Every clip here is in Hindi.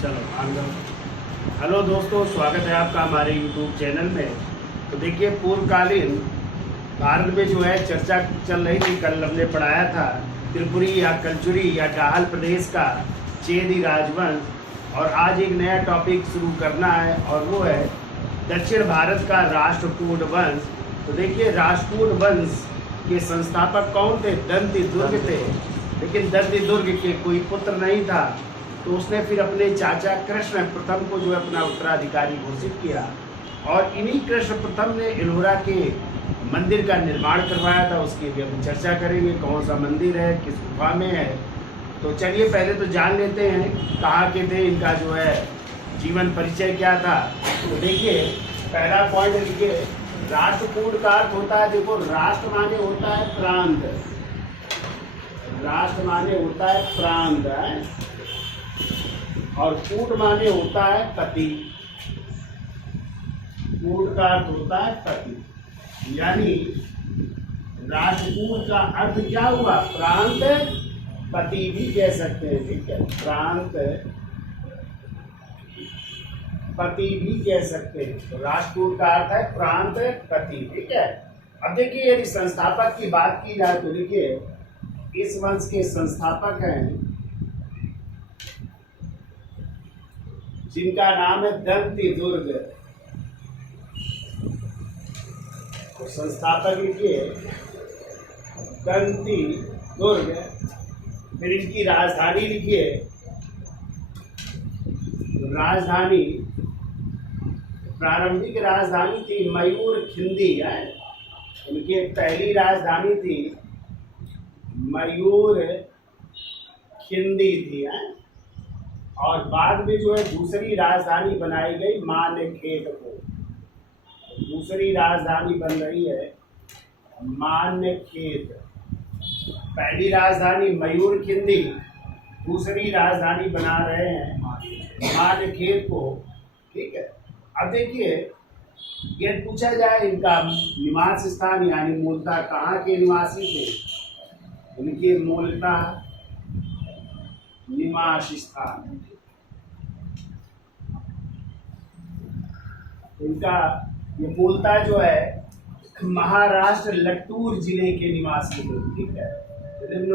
चलो आगे। हेलो दोस्तों, स्वागत है आपका हमारे यूट्यूब चैनल में। तो देखिए, पूर्वकालीन भारत में जो है चर्चा चल रही थी। कल हमने पढ़ाया था त्रिपुरी या कलचुरी या डाहल प्रदेश का चेदी राजवंश, और आज एक नया टॉपिक शुरू करना है और वो है दक्षिण भारत का राष्ट्रकूट वंश। तो देखिए, राष्ट्रकूट वंश के संस्थापक कौन थे? दंती दुर्ग थे। लेकिन दंती दुर्ग के कोई पुत्र नहीं था, तो उसने फिर अपने चाचा कृष्ण प्रथम को जो है अपना उत्तराधिकारी घोषित किया, और इन्हीं कृष्ण प्रथम ने एलोरा के मंदिर का निर्माण करवाया था। उसकी भी हम चर्चा करेंगे, कौन सा मंदिर है, किस गुफा में है। तो चलिए पहले तो जान लेते हैं कहाँ के थे, इनका जो है जीवन परिचय क्या था। तो देखिए, पहला पॉइंट लिखिए, राष्ट्रकूट का अर्थ होता है, देखो, राष्ट्र माने होता है प्रांत, राष्ट्र माने होता है प्रांत है, और कूट माने होता है पति। कूट का अर्थ होता है पति, यानी राष्ट्रकूट का अर्थ क्या हुआ? प्रांत पति भी कह सकते हैं, ठीक है, प्रांत पति भी कह सकते हैं। तो राष्ट्रकूट का अर्थ है प्रांत पति, ठीक है। अब देखिए, यदि संस्थापक की बात की जाए तो देखिए, इस वंश के संस्थापक हैं जिनका नाम है दंती दुर्ग। तो संस्थापक लिखिए दंती दुर्ग। फिर इनकी राजधानी लिखिए, राजधानी, प्रारंभिक राजधानी थी मयूर खिंदी है। उनकी पहली राजधानी थी मयूर खिंदी थी है, और बाद में जो है दूसरी राजधानी बनाई गई मान्यखेत को। दूसरी राजधानी बन रही है मान्यखेत। पहली राजधानी मयूर खिंदी, दूसरी राजधानी बना रहे हैं मान्यखेत को, ठीक है। अब देखिए, ये पूछा जाए इनका निवास स्थान यानी मूलतः कहाँ के निवासी थे, उनके मूलतः निवास स्थान, इनका ये मूलतः जो है महाराष्ट्र लट्टूर जिले के निवासी थे, ठीक है।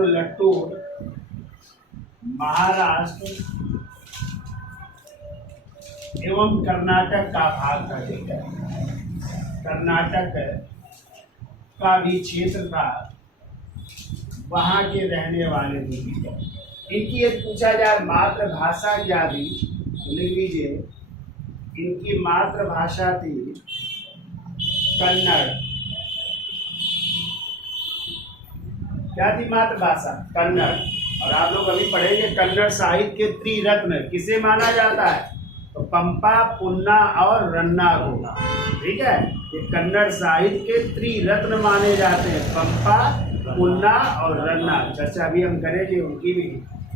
लट्टूर महाराष्ट्र एवं कर्नाटक का भाग था, ठीक है। कर्नाटक का भी क्षेत्र था, वहां के रहने वाले थे, ठीक है। इनकी यदि पूछा जाए मातृभाषा क्या थी तो लिख लीजिए, इनकी मातृभाषा थी कन्नड़। क्या थी मातृभाषा? कन्नड़। और आप लोग अभी पढ़ेंगे कन्नड़ साहित्य के त्रिरत्न किसे माना जाता है? तो पंपा, पुन्ना और रन्ना को, ठीक है। ये कन्नड़ साहित्य के त्रिरत्न माने जाते हैं, पंपा, पुन्ना और रन्ना। चर्चा भी हम करेंगे उनकी भी।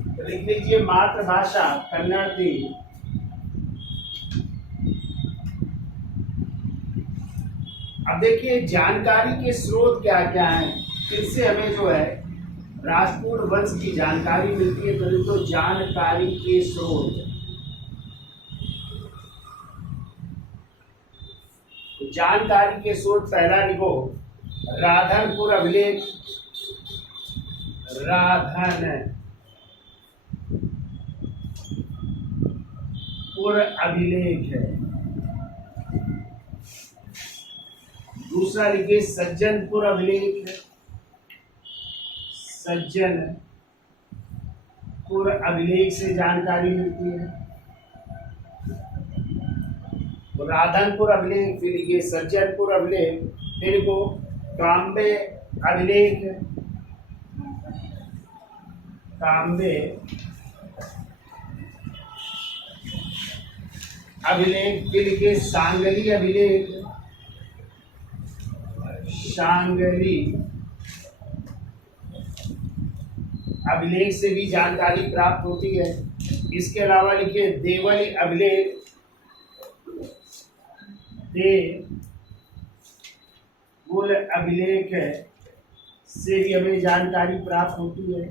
तो लिख लीजिए, मातृभाषा कन्नड़ थी। अब देखिए, जानकारी के स्रोत क्या क्या हैं, इससे हमें जो है राष्ट्रकूट वंश की जानकारी मिलती है। तो जानकारी के स्रोत, तो जानकारी के स्रोत पहला लिखो, राधनपुर अभिलेख। राधनपुर अभिलेख है। दूसरा लिखिए सज्जनपुर अभिलेख। सज्जनपुर अभिलेख से जानकारी मिलती है। राधनपुर अभिलेख, फिर लिखिए सज्जनपुर अभिलेख, फिर को काम्बे अभिलेख, काम्बे अभिलेख, फिर लिखिए सांगली अभिलेख, सांगली अभिलेख से भी जानकारी प्राप्त होती है। इसके अलावा लिखिए देवली अभिलेख, देवल अभिलेख से भी हमें जानकारी प्राप्त होती है।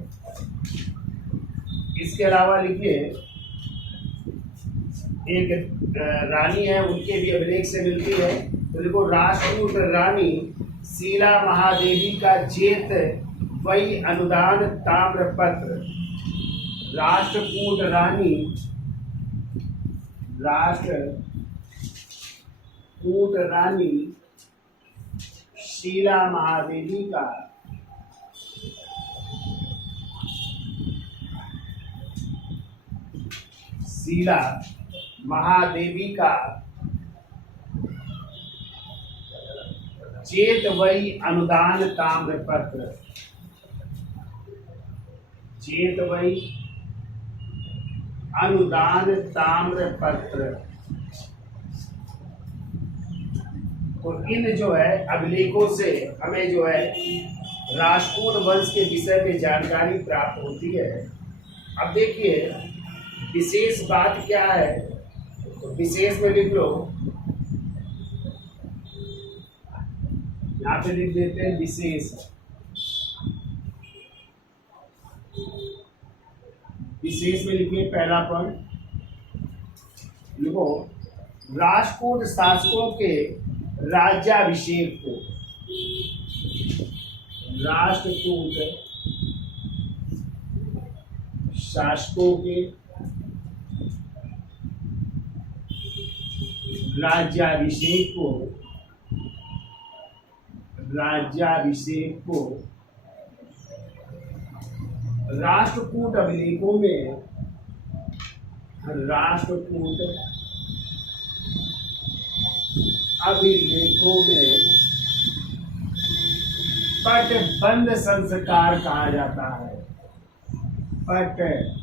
इसके अलावा लिखिए एक रानी है, उनके भी अभिलेख से मिलती है। तो देखो, राष्ट्रकूट रानी शीला महादेवी का जेत वही अनुदान ताम्र पत्र। राष्ट्रकूट रानी शीला महादेवी का चेत वही अनुदान ताम्र पत्र। चेत वही अनुदान ताम्र पत्र। तो इन जो है अभिलेखों से हमें जो है राष्ट्रकूट वंश के विषय में जानकारी प्राप्त होती है। अब देखिए, विशेष बात क्या है, तो विशेष में लिख लो, यहाँ पे लिख देते हैं विशेष। विशेष में लिखिए पहला पॉइंट, लिखो राष्ट्रकूट शासकों के राज्याभिषेक को, राष्ट्रकूट शासकों के राज्याभिषेक को राष्ट्रकूट अभिलेखों में पटबंध संस्कार कहा जाता है। पटबंध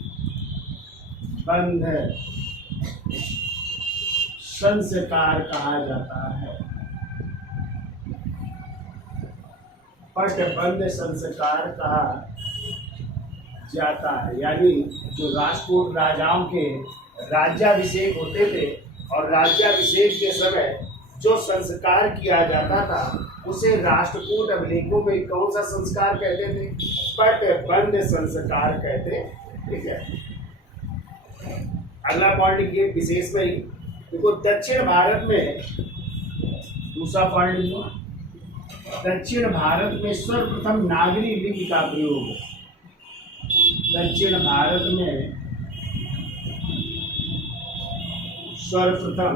संस्कार कहा जाता है। पटबंध संस्कार कहा जाता है, यानी जो राष्ट्रकूट राजाओं के राज्याभिषेक होते थे और राज्याभिषेक के समय जो संस्कार किया जाता था उसे राष्ट्रकूट अभिलेखों में कौन सा संस्कार कहते थे? पटबंध संस्कार कहते। ठीक है, अगला पॉइंट लिखिए विशेष में ही। देखो, दक्षिण भारत में, दूसरा पॉइंट लिखो, दक्षिण भारत में सर्वप्रथम नागरी लिपि का प्रयोग। दक्षिण भारत में सर्वप्रथम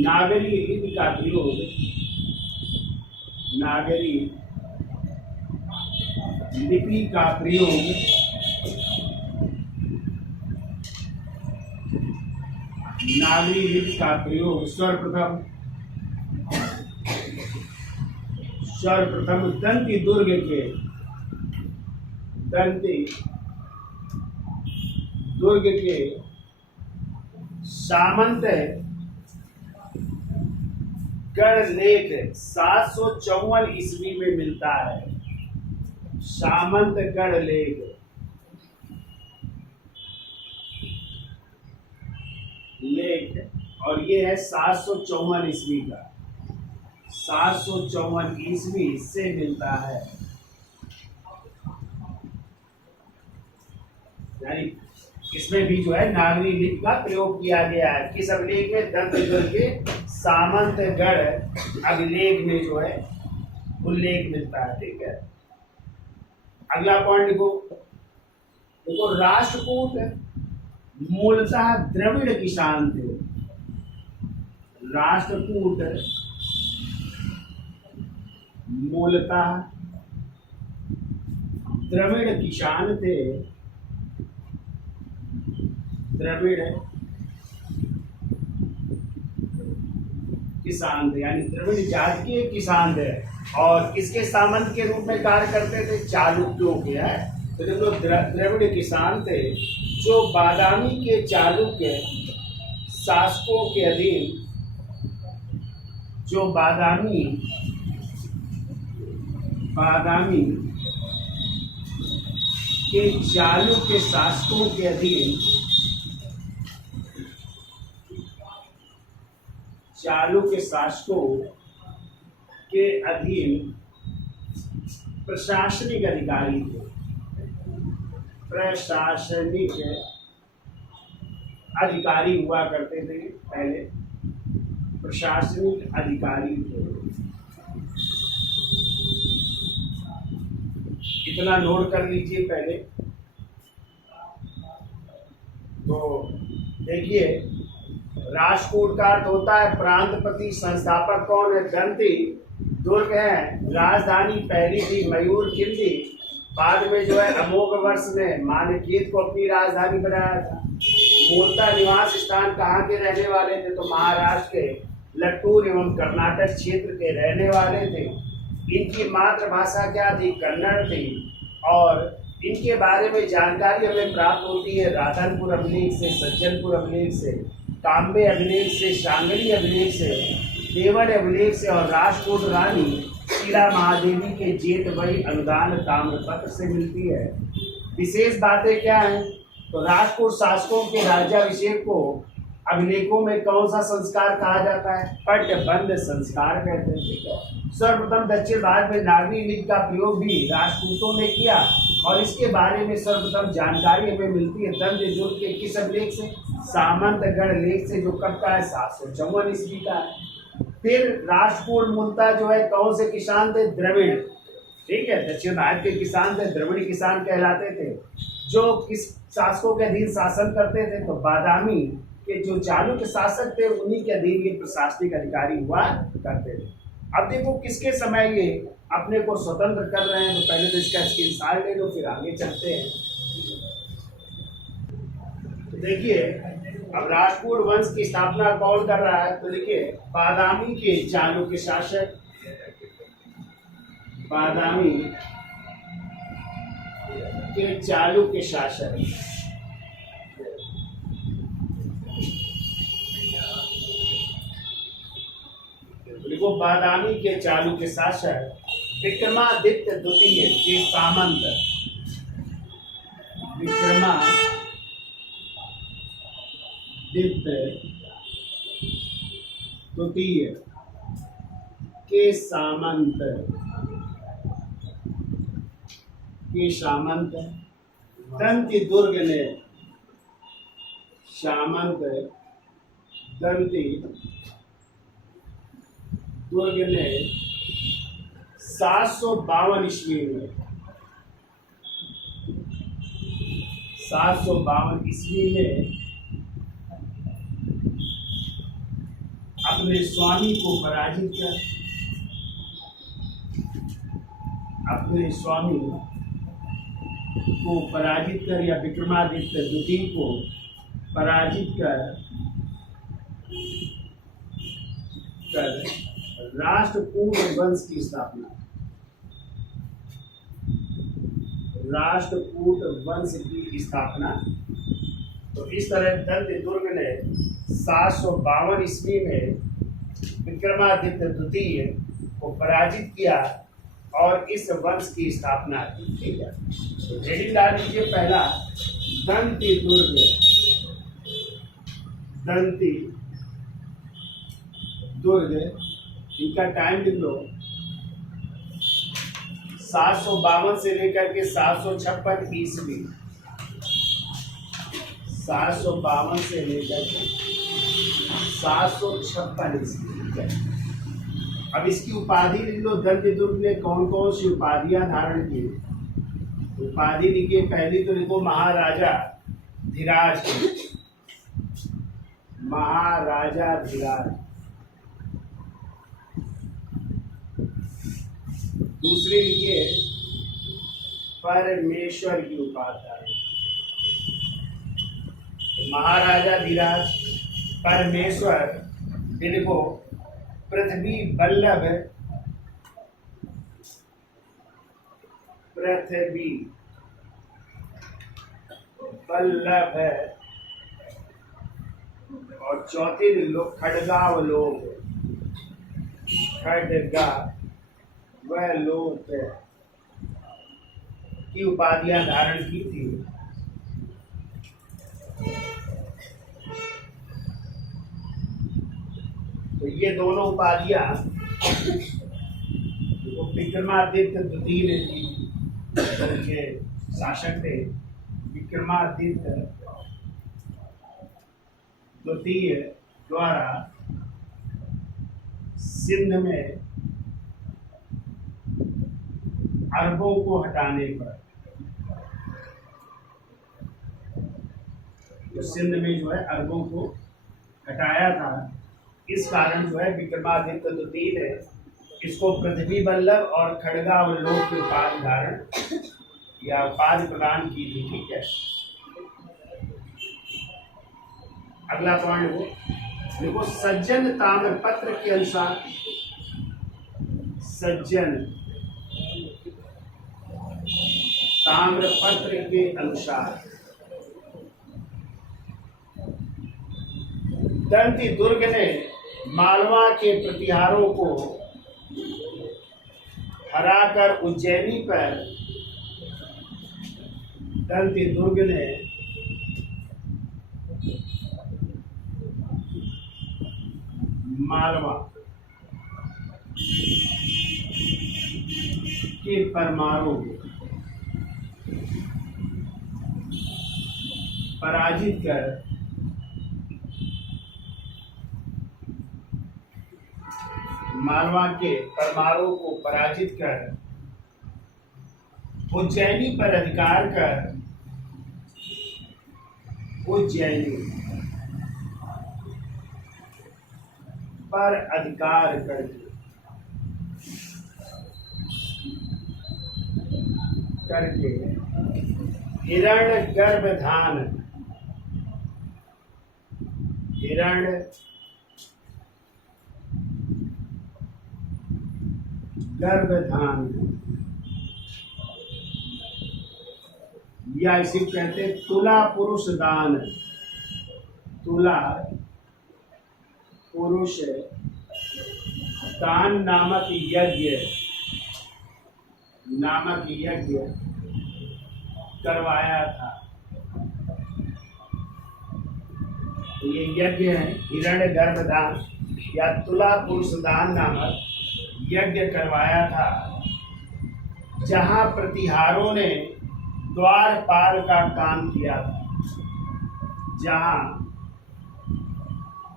नागरी लिपि का प्रयोग, नागरी लिपि का प्रयोग नागरी लिपि का प्रयोग सर्वप्रथम दंती दुर्ग के सामंत गढ़ लेख 754 ईस्वी में मिलता है। सामंत गढ़ लेख और ये है 754 ईस्वी का, 754 ईस्वी से मिलता है। यानी इसमें भी जो है नागरी लिपि का प्रयोग किया गया है। किस अभिलेख में? दंतगढ़ के सामंतगढ़ अभिलेख में जो है उल्लेख मिलता है। ठीक है, अगला पॉइंट लिखो। देखो, राष्ट्रकूट मूलतः द्रविड़ किसान थे। राष्ट्रकूट मूलतः द्रविड़ किसान थे। द्रविड़ किसान थे, यानी द्रविड़ जाति के किसान थे और किसके सामंत के रूप में कार्य करते थे? चालुक्यों के। है तो देखो, द्रविड़ किसान थे जो बादामी के चालुक्य शासकों के अधीन, जो बादामी के चालुक्य शासकों के अधीन, चालुक्य शासकों के अधीन प्रशासनिक अधिकारी थे। प्रशासनिक अधिकारी हुआ करते थे पहले, प्रशासनिक अधिकारी थे। इतना नोट कर लीजिए पहले। तो देखिए, राष्ट्रकूट का अर्थ होता है प्रांतपति। संस्थापक कौन है? दंती दुर्ग है, राजधानी पहली थी मयूर खिल्ली, बाद में जो है अमोघ वर्ष ने मानकीत को अपनी राजधानी बनाया था। मूलतः निवास स्थान कहाँ के रहने वाले थे? तो महाराष्ट्र के लट्टूर एवं कर्नाटक क्षेत्र के रहने वाले थे। इनकी मातृभाषा क्या थी? कन्नड़ थी। और इनके बारे में जानकारी हमें प्राप्त होती है राधनपुर अभिलेख से, सज्जनपुर अभिलेख से, तांबे अभिलेख से, शांगली अभिलेख से, देवल अभिलेख से और राष्ट्रकूट रानी शीला महादेवी के जेठ वही अनुदान ताम्रपत्र से मिलती है। विशेष बातें क्या हैं? तो राष्ट्रकूट शासकों के राज्याभिषेक को अभिलेखों में कौन सा संस्कार कहा जाता है? पट्टबंध संस्कार कहते हैं। सर्वप्रथम दक्षिण भारत में नागरी लिपि का प्रयोग भी राष्ट्रकूटों ने किया और इसके बारे में सर्वप्रथम जानकारी हमें मिलती है दंतदुर्ग के किस अभिलेख से? सामंतगढ़ लेख से, जो कब का है? 754 ईस्वी का है। फिर राष्ट्रकूट मूलतः जो है कौन से किसान थे? द्रविड़। ठीक है, दक्षिण भारत के किसान थे, द्रविड़ किसान कहलाते थे। जो किस शासकों के अधीन शासन करते थे? तो बादामी के जो चालुक्य शासक थे उन्हीं के अधीन ये प्रशासनिक अधिकारी हुआ करते थे। अब देखो किसके समय ये अपने को स्वतंत्र कर रहे हैं, तो पहले तो इसका स्क्रीनशॉट ले लो, फिर आगे चलते हैं। तो देखिए, अब राष्ट्रकूट वंश की स्थापना कौन कर रहा है? तो देखिए, बादामी के चालुक्य शासक, बादामी के चालुक्य शासक देखो, बादामी के चालुक्य शासक विक्रमादित्य द्वितीय के सामंत, विक्रमादित्य द्वितीय के सामंत दंती दुर्ग ने, सामंत दंती दुर्ग ने 752 ईस्वी में, 752 ईस्वी में अपने स्वामी को पराजित किया। अपने स्वामी को पराजित कर, या विक्रमादित्य द्वितीय को पराजित कर राष्ट्रकूट वंश की स्थापना, राष्ट्रकूट वंश की स्थापना। तो इस तरह दंतदुर्ग ने 752 ईस्वी में विक्रमादित्य द्वितीय को पराजित किया और इस वंश की स्थापना की। ठीक है, तो हेडिंग डाल लीजिए पहला, दंतदुर्ग, दंतदुर्ग। इनका टाइम लिख लो, 752 से लेकर के 756 ईस्वी, 752 से लेकर के 756 ईस्वी। अब इसकी उपाधि लिख लो, दंतदुर्ग ने कौन कौन सी उपाधियां धारण की? उपाधि लिखिए, पहली तो लिखो महाराजा धीराज, महाराजा धीराज। दूसरी लिखिए परमेश्वर की उपाधि, महाराजा धीराज, परमेश्वर। लिखो पृथ्वी बल्लभ, पृथ्वी बल्लभ। और चौथी लिख लो खड्गावलोक, खड्गावलोक की उपाधियां धारण की थी। तो ये दोनों उपाधियां विक्रमादित्य द्वितीय ने दी, उनके शासक थे विक्रमादित्य द्वितीय द्वारा सिंध में अरबों को हटाने पर, तो सिंध में जो है अरबों को हटाया था, इस कारण जो है विक्रमादित्य द्वितीय ने इसको पृथ्वी बल्लभ और खड्गावलोक की उपाधि धारण या उपाधि प्रदान की थी। ठीक है, अगला पॉइंट देखो, सज्जन ताम्रपत्र के अनुसार, सज्जन ताम्रपत्र के अनुसार दंती दुर्ग ने मालवा के प्रतिहारों को हराकर उज्जैनी पर, दंती दुर्ग ने मालवा के परमारों को पराजित कर मालवा के परमारों को पराजित कर उज्जैनी पर अधिकार कर, उज्जैनी पर अधिकार करके हिरण्य गर्भधान, हिरण्य गर्भधान या इसी कहते तुला पुरुष दान, तुला पुरुष दान नामक यज्ञ, नामक यज्ञ करवाया था। ये यज्ञ है हिरण्य गर्भदान या तुला पुरुष दान नामक यज्ञ करवाया था, जहां प्रतिहारों ने द्वारपाल का काम किया था, जहां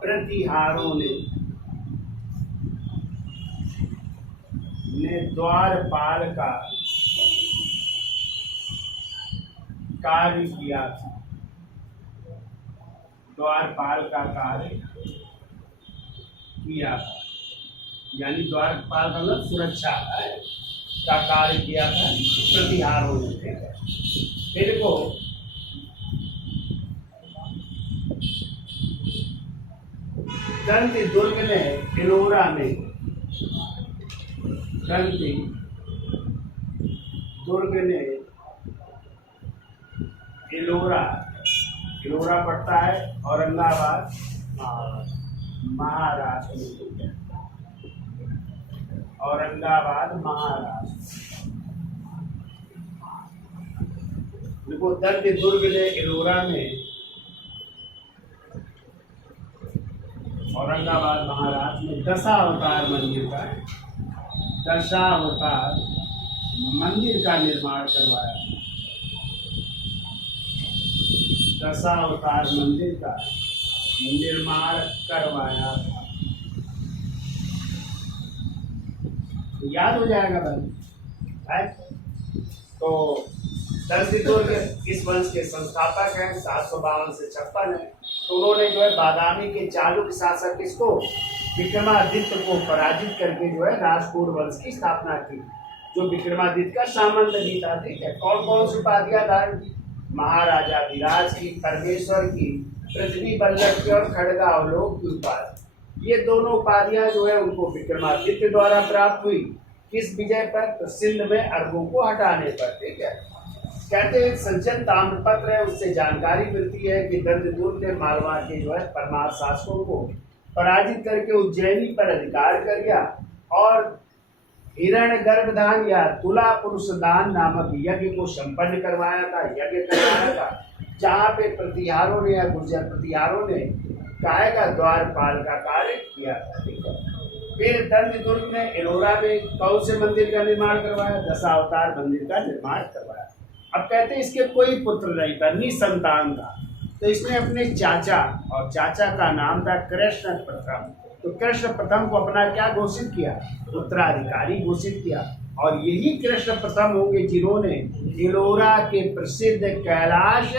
प्रतिहारों ने द्वारपाल का कार्य किया था, द्वारपाल का कार्य किया था, यानी द्वारपाल का मतलब सुरक्षा का कार्य किया था प्रतिहारों ने। फिर को दंती दुर्ग ने एलोरा में, दंती दुर्ग ने एलोरा, एलोरा पड़ता है औरंगाबाद महाराष्ट्र में, औरंगाबाद महाराष्ट्र। देखो दंती दुर्ग ने एलोरा में, औरंगाबाद महाराष्ट्र में दशावतार मंदिर का, दशावतार मंदिर का निर्माण करवाया, दशावतार मंदिर का निर्माण करवाया था। याद हो जाएगा भाई। तो दंती दुर्ग इस वंश के संस्थापक हैं, 752 से 56 है। तो उन्होंने जो है बादामी के चालुक्य शासक किसको, विक्रमादित्य को पराजित करके जो है राजपूत वंश की स्थापना की, जो विक्रमादित्य का सामंत भी था। ठीक है, कौन कौन सी उपाधियां धारण की, महाराजाधिराज की, परमेश्वर की, पृथ्वी बल्लभ की और खड्गावलोक की उपाधि। ये दोनों उपाधियां जो है उनको विक्रमादित्य द्वारा प्राप्त हुई। किस विजय पर, तो सिंध में अरबों को हटाने पर। ठीक है, कहते हैं सज्जन ताम्रपत्र है, उससे जानकारी मिलती है कि दंती दुर्ग ने मालवा के जो है परमार शासकों को पराजित करके उज्जैनी पर अधिकार कर लिया और हिरण्य गर्भदान या तुला पुरुष दान नामक यज्ञ को संपन्न करवाया था, यज्ञ करवाया था, जहाँ पे प्रतिहारों ने या गुर्जर प्रतिहारों ने काय का द्वारपाल का कार्य किया था। ठीक है, फिर दंती दुर्ग ने एलोरा में कौन से मंदिर का निर्माण करवाया, दशावतार मंदिर का निर्माण करवाया। अब कहते हैं इसके कोई पुत्र नहीं था, निसंतान था। तो इसने अपने चाचा, और चाचा का नाम था कृष्ण प्रथम, तो कृष्ण प्रथम को अपना क्या घोषित किया, उत्तराधिकारी घोषित किया। और यही कृष्ण प्रथम होंगे जिन्होंने एलोरा के प्रसिद्ध कैलाश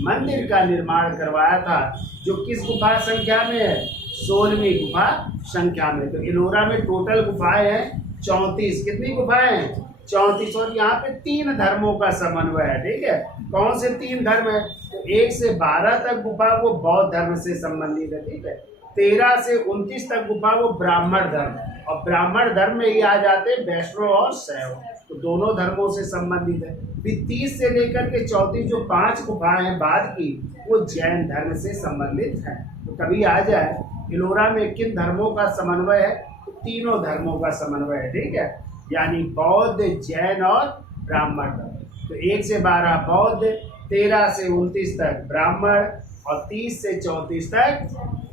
मंदिर का निर्माण करवाया था, जो किस गुफा संख्या में है, 16वीं गुफा संख्या में। तो एलोरा में टोटल गुफाएं हैं 34। कितनी गुफाएं हैं, 34। और यहाँ पे 3 धर्मों का समन्वय है, ठीक है। कौन से 3 धर्म है, तो 1 से 12 तक गुफा वो बौद्ध धर्म से संबंधित है, ठीक है। 13 से 29 तक गुफा वो ब्राह्मण धर्म, और ब्राह्मण धर्म में ही आ जाते हैं वैष्णव और शैव, तो दोनों धर्मों से संबंधित है। फिर 30 से लेकर के 34 जो 5 गुफाएं हैं बाद की, वो जैन धर्म से संबंधित है। तो कभी आ जाए एलोरा में किन धर्मों का समन्वय है, तो तीनों धर्मों का समन्वय है, ठीक है। यानी बौद्ध, जैन और ब्राह्मण धर्म। तो 1 से 12 बौद्ध, 13 से 29 तक ब्राह्मण, और 30 से 34 तक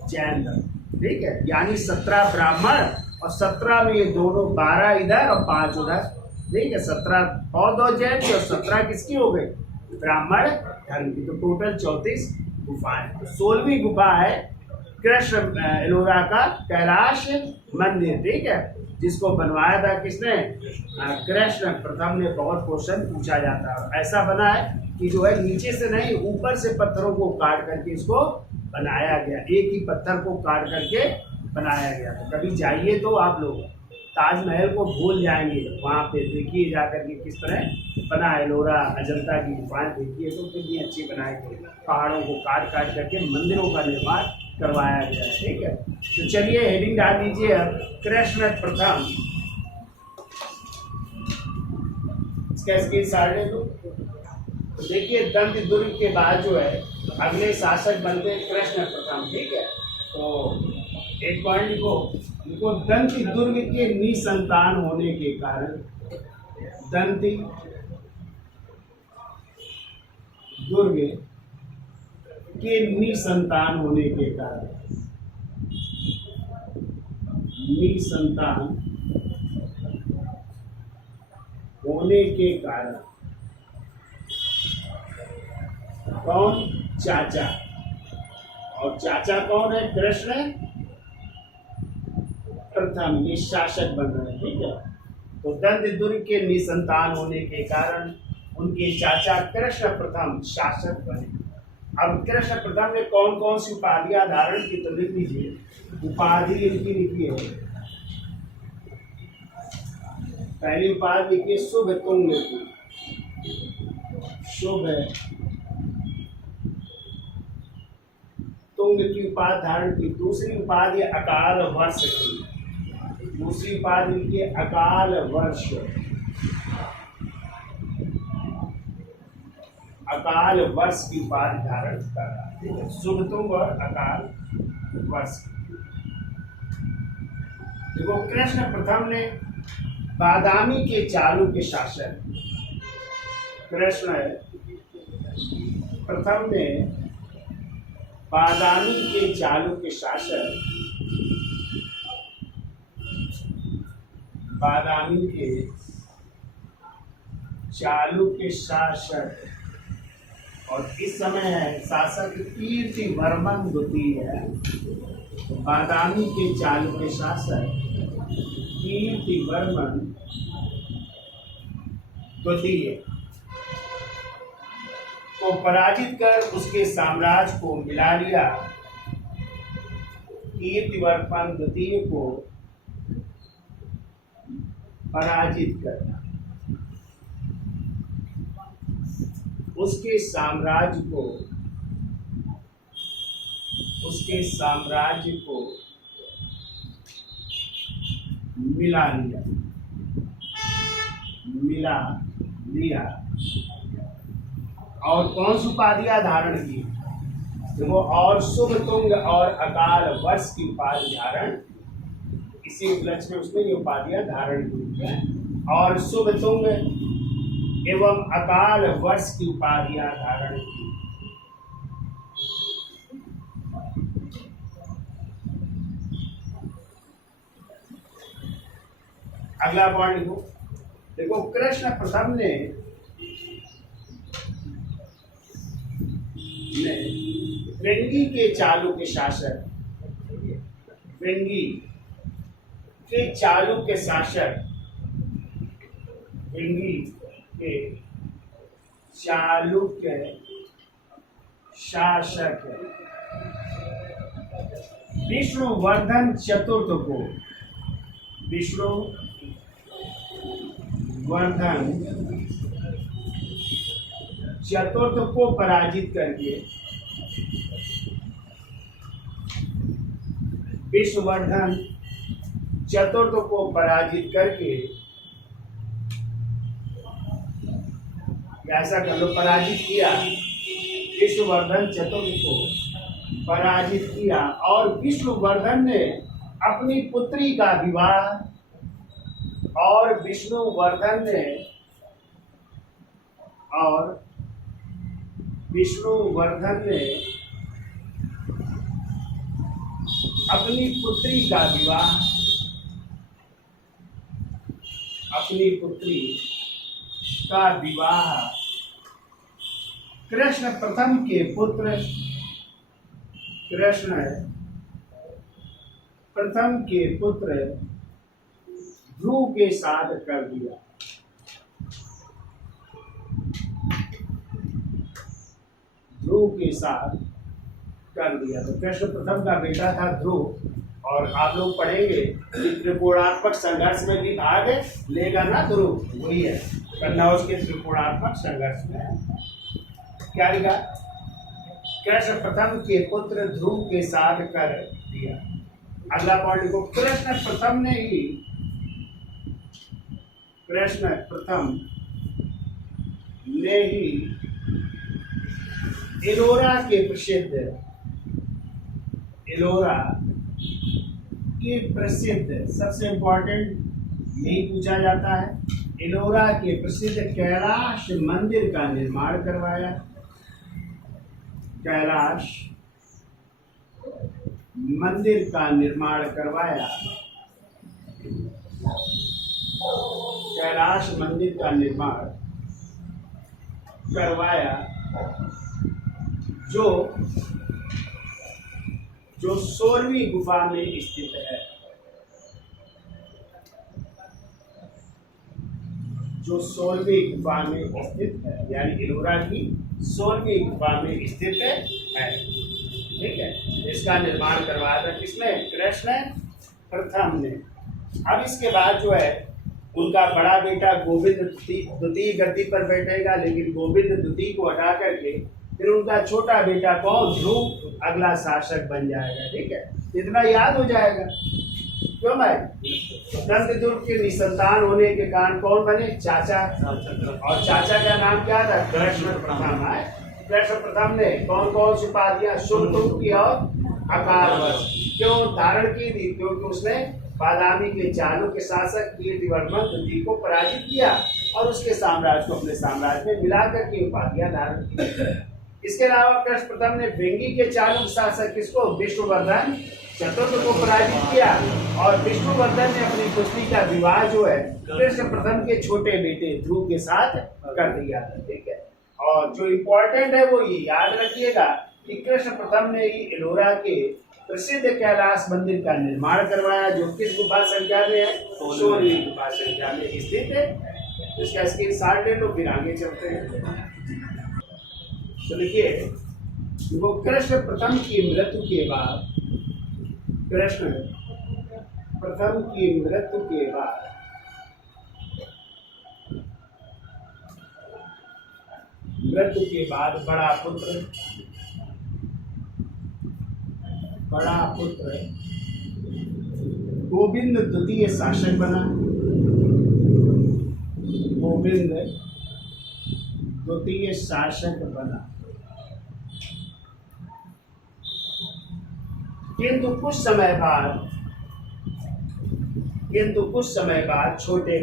जैन धर्म, ठीक है। यानी 17 ब्राह्मण और 17 में ये दोनों, 12 इधर और 5 उधर, ठीक है। 17 बौद्ध और जैन की, और 17 किसकी हो गई, ब्राह्मण धर्म की। तो टोटल 34 गुफाएं। तो 16वीं गुफा है कृष्ण एलोरा का कैलाश मंदिर, ठीक है, जिसको बनवाया था किसने, कृष्ण प्रथम ने। बहुत क्वेश्चन पूछा जाता है। ऐसा बना है कि जो है नीचे से नहीं, ऊपर से पत्थरों को काट करके इसको बनाया गया, एक ही पत्थर को काट करके बनाया गया। तो कभी जाइए तो आप लोग ताजमहल को भूल जाएंगे, वहाँ पे देखिए जा करके किस तरह बना है एलोरा, अजंता की गुफाएं देखिए तो कितनी अच्छी बनाई गई, पहाड़ों को काट काट करके मंदिरों का निर्माण करवाया गया है, ठीक है। तो चलिए हेडिंग डाल दीजिए अब, कृष्ण प्रथम। इसका स्क्रीन शॉट ले दो। तो देखिए दंत दुर्ग के बाद जो है अगले शासक बनते हैं कृष्ण प्रथम, ठीक है। तो एक पॉइंट लिखो, दंत दुर्ग के निसंतान होने के कारण, दंती दुर्ग के निसंतान होने के कारण, निसंतान होने के कारण, कौन, चाचा, और चाचा कौन है, कृष्ण प्रथम, ये शासक बन रहे हैं, ठीक है। तो दंत दुर्ग के निसंतान होने के कारण उनके चाचा कृष्ण प्रथम शासक बने। अब कृष्ण प्रथम ने कौन कौन सी उपाधियां धारण की, तो लिख लीजिए। उपाधि इनकी लिखिए, पहली उपाधि लिखिए शुभ तुंग की, शुभ तुंग की उपाधि धारण की। दूसरी उपाधि अकाल वर्ष की, दूसरी उपाधि लिखिए अकाल वर्ष, अकाल वर्ष की उपाधि धारण करना, ठीक है। शुभ तुंग और अकाल वर्ष। देखो कृष्ण प्रथम ने बादामी के चालुक्य शासक, कृष्ण प्रथम ने बादामी के चालुक्य शासक, बादामी के चालुक्य शासक, और इस समय है शासक कीर्तिवर्मन द्वितीय है। बादामी के चालुक्य शासक कीर्तिवर्मन द्वितीय को पराजित कर उसके साम्राज्य को मिला लिया। कीर्तिवर्मन द्वितीय को पराजित करना, उसके साम्राज्य को मिला लिया। और कौन सी उपाधियां धारण की, देखो, और शुभ तुंग और अकाल वर्ष की उपाधि धारण, इसी उपलक्ष्य में उसने ये उपाधियां धारण की है। और शुभ तुंग एवं अकाल वर्ष की उपाधियां धारण की। अगला पॉइंट लिखो, देखो कृष्ण प्रथम ने वेंगी के चालुक्य शासक, वेंगी के चालुक्य शासक, वेंगी के चालुक्य शासक विष्णुवर्धन चतुर्थ को, विष्णुवर्धन चतुर्थ को पराजित करके, विष्णुवर्धन चतुर्थ को पराजित करके, ऐसा कर लो, पराजित किया, विष्णुवर्धन चतुर्थ को पराजित किया और विष्णुवर्धन ने अपनी पुत्री का विवाह, और विष्णुवर्धन ने अपनी पुत्री का विवाह, अपनी पुत्री का विवाह कृष्ण प्रथम के पुत्र, कृष्ण प्रथम के पुत्र ध्रुव के साथ कर दिया। ध्रुव के साथ कर दिया। तो कृष्ण प्रथम का बेटा था ध्रुव, और आप लोग पढ़ेंगे कि त्रिकोणात्मक संघर्ष में भी भाग लेगा ना ध्रुव, वही है कन्नौज के त्रिकोणात्मक संघर्ष में। क्या लिखा? कृष्ण प्रथम के पुत्र ध्रुव के साथ कर दिया। अगला पॉइंट को, कृष्ण प्रथम ने ही एलोरा के प्रसिद्ध सबसे इंपॉर्टेंट यही पूछा जाता है, एलोरा के प्रसिद्ध कैलाश मंदिर का निर्माण करवाया। कैलाश मंदिर का निर्माण करवाया, कैलाश मंदिर का निर्माण करवाया, जो 16वीं गुफा में स्थित है, जो 16वीं गुफा में स्थित है, यानी एलोरा की 16वीं गुफा में स्थित है। ठीक है, इसका निर्माण करवाया था किसने? कृष्ण प्रथम ने। अब इसके बाद जो है उनका बड़ा बेटा गोविंद द्वितीय गद्दी पर बैठेगा, लेकिन गोविंद द्वितीय को हटा करके फिर उनका छोटा बेटा कौन? ध्रुव अगला शासक बन जाएगा। ठीक है, इतना याद हो जाएगा। क्यों भाई? नंददुर्ग के निसंतान होने के कारण कौन बने? चाचा। और चाचा का नाम क्या था? कृष्ण प्रथम है। कृष्ण प्रथम ने कौन कौन सी उपाधियां शुभ तुम की और अकालवश क्यों धारण की थी? क्योंकि उसने बादामी के चालुक्य शासक कीर्तिवर्मन द्वितीय को पराजित किया और उसके साम्राज्य को अपने साम्राज्य में मिलाकर की उपाधियां धारण की। इसके अलावा कृष्ण प्रथम ने वेंगी के चालुक्य शासक किसको? विष्णुवर्धन चतुर्थ को पराजित किया और विष्णुवर्धन ने अपनी पुत्री का विवाह जो है कृष्ण प्रथम के छोटे बेटे ध्रुव के साथ कर दिया था। ठीक है, और जो इम्पोर्टेंट है वो ये याद रखिएगा कि कृष्ण प्रथम ने ही एलोरा के प्रसिद्ध कैलाश मंदिर का निर्माण करवाया, जो किस गुफा संख्या में है? 16वीं गुफा संख्या में स्थित है। इसका स्क्रीनशॉट ले लो, फिर आगे चलते हैं। तो देखिए, वो कृष्ण प्रथम की मृत्यु के बाद, कृष्ण प्रथम की मृत्यु के बाद बड़ा पुत्र गोविंद द्वितीय शासक बना। गोविंद द्वितीय शासक बना, किंतु कुछ समय बाद छोटे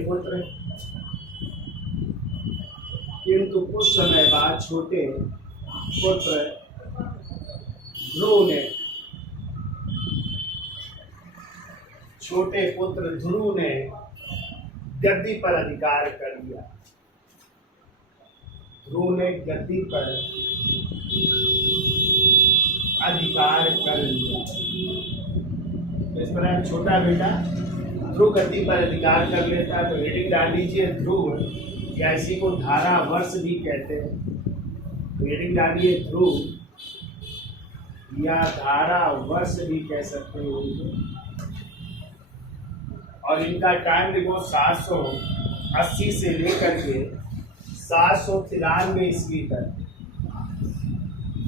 पुत्र ध्रुव ने गद्दी पर अधिकार कर लिया। ध्रुव ने गद्दी पर पर छोटा बेटा ध्रुव गति पर अधिकार कर लेता है। तो हेडिंग डाल लीजिए ध्रुव, या इसी को धारा वर्ष भी कहते हैं। तो हेडिंग डालिए ध्रुव या धारा वर्ष भी कह सकते हैं उनको। और इनका टाइम देखो 780 से लेकर के 793 ईस्वी तक,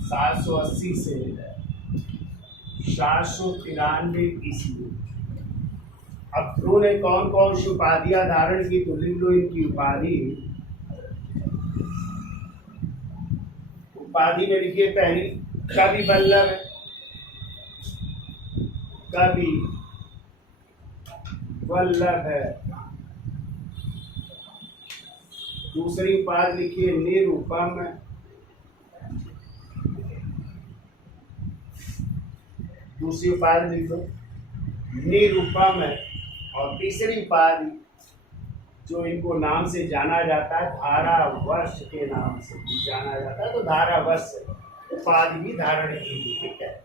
780 से 793 ईस्वी। अब ध्रुव ने कौन कौन सी उपाधियां धारण की, तो लिख लो इनकी उपाधि में लिखिए। पहली कवि वल्लभ है, कवि वल्लभ है। दूसरी उपाधि लिखिए निरुपम है। दूसरी उपाधि लिख दो निरुपम है। और तीसरी उपाधि जो इनको नाम से जाना जाता है, धारा वर्ष के नाम से भी जाना जाता है। तो धारा वर्ष उपाधि भी धारण की, ठीक है।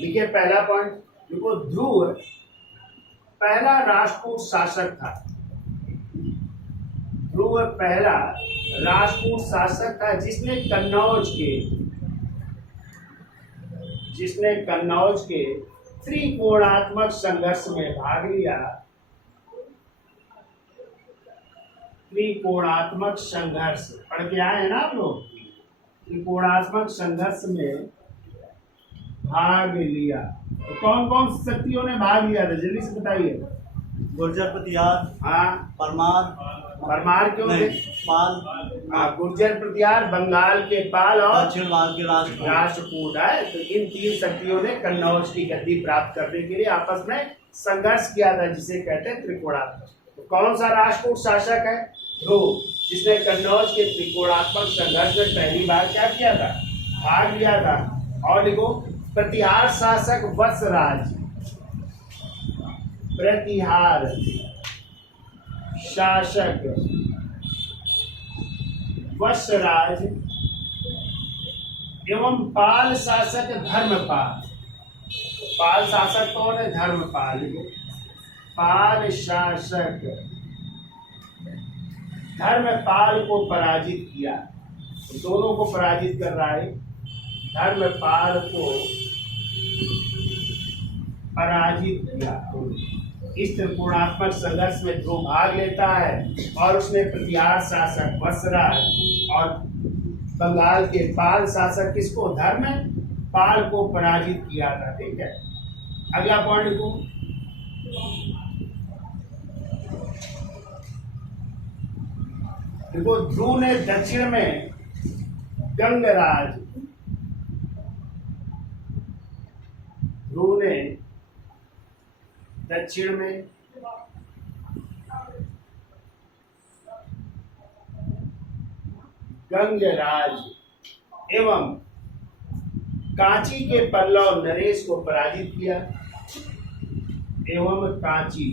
देखिए पहला पॉइंट देखो, ध्रुव पहला राष्ट्रकूट शासक था। ध्रुव पहला राष्ट्रकूट शासक था जिसने कन्नौज के त्रिकोणात्मक संघर्ष में भाग लिया। त्रिकोणात्मक संघर्ष पढ़ के आए हैं ना आप लोग? त्रिकोणात्मक संघर्ष में भाग लिया। तो कौन कौन शक्तियों ने भाग लिया था, जल्दी से बताइए। गुर्जर प्रतिहार, हाँ, परमार क्यों थे? पाल, गुर्जर प्रतिहार, बंगाल के पाल और दक्षिण भारत के राष्ट्रकूट है। तो इन तीन शक्तियों ने कन्नौज की गद्दी प्राप्त करने के लिए आपस में संघर्ष किया था, जिसे कहते हैं त्रिकोणात्मक। तो कौन सा राष्ट्रकूट शासक है? ध्रुव, जिसने कन्नौज के त्रिकोणात्मक संघर्ष में पहली बार क्या किया था? भाग लिया था। और देखो प्रतिहार शासक वत्सराज, प्रतिहार शासक वत्सराज एवं पाल शासक धर्मपाल। पाल शासक कौन है? धर्मपाल। पाल शासक धर्मपाल को पराजित किया। तो दोनों को पराजित कर रहा है। धर्मपाल को पराजित किया। इस त्रिकोणात्मक संघर्ष में ध्रुव भाग लेता है और उसने प्रतिहार शासक वत्सराज और बंगाल के पाल शासक किसको? धर्मपाल को पराजित किया था, ठीक है। अगला पॉइंट को देखो, ध्रुव ने दक्षिण में गंगराज, ध्रुव ने दक्षिण में गंगराज एवं कांची के पल्लव नरेश को पराजित किया। एवं कांची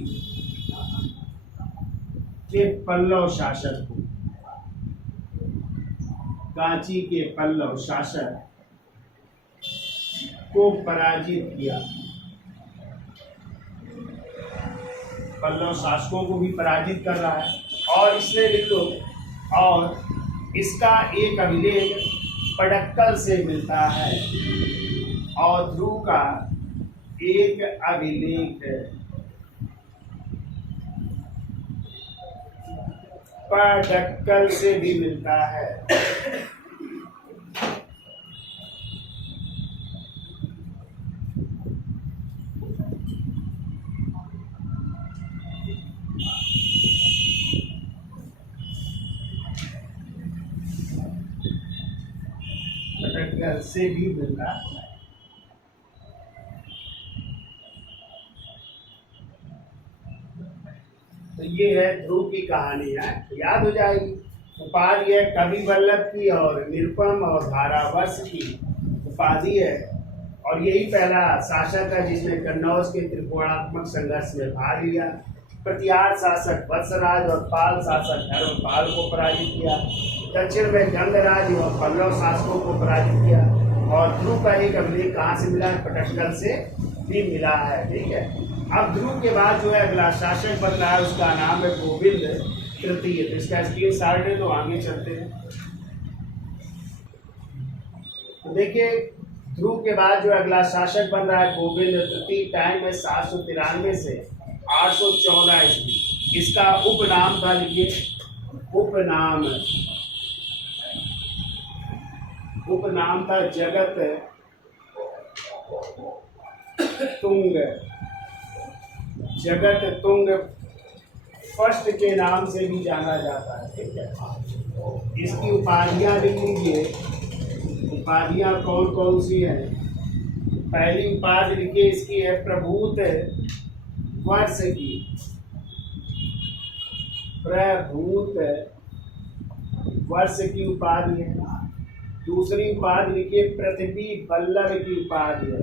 के पल्लव शासक को, कांची के पल्लव शासक को पराजित किया। पल्लव शासकों को भी पराजित कर रहा है। और इसने लिख लो, और इसका एक अभिलेख पडक्कल से मिलता है। और ध्रुव का एक अभिलेख पडक्कल से भी मिलता है। पडक्कल से भी मिलता है। तो ये है ध्रुव की कहानी है, याद हो जाएगी। उपाधि है कवि वल्लभ की और निरुपम और धारावर्ष की उपाधि है। और यही पहला शासक है जिसने कन्नौज के त्रिकोणात्मक संघर्ष में भाग लिया। प्रतिहार शासक वत्सराज और पाल शासक धर्मपाल को पराजित किया। दक्षिण में गंगराज और पल्लव शासकों को पराजित किया। और ध्रुव का एक अभिलेख कहाँ से मिला है? पटक्कल से भी मिला है। ठीक है, अब ध्रुव के बाद जो है अगला शासक बन रहा है, उसका नाम है गोविंद तृतीय। तो इसका स्क्रीनशॉट है, तो आगे चलते हैं। तो देखिए ध्रुव के बाद जो अगला शासक बन रहा है गोविंद तृतीय। टाइम है 793 से 814 ईस्वी। इसका उपनाम था, लिखिए उपनाम था जगत तुंग फर्स्ट के नाम से भी जाना जाता है। ठीक है, इसकी उपाधियां लिख लीजिए। उपाधियां कौन कौन सी हैं? पहली उपाधि लिखिए, इसकी है प्रभूत वर्ष की। प्रभूत वर्ष की उपाधि है। दूसरी उपाधि लिखिए पृथ्वी वल्लभ की उपाधि है।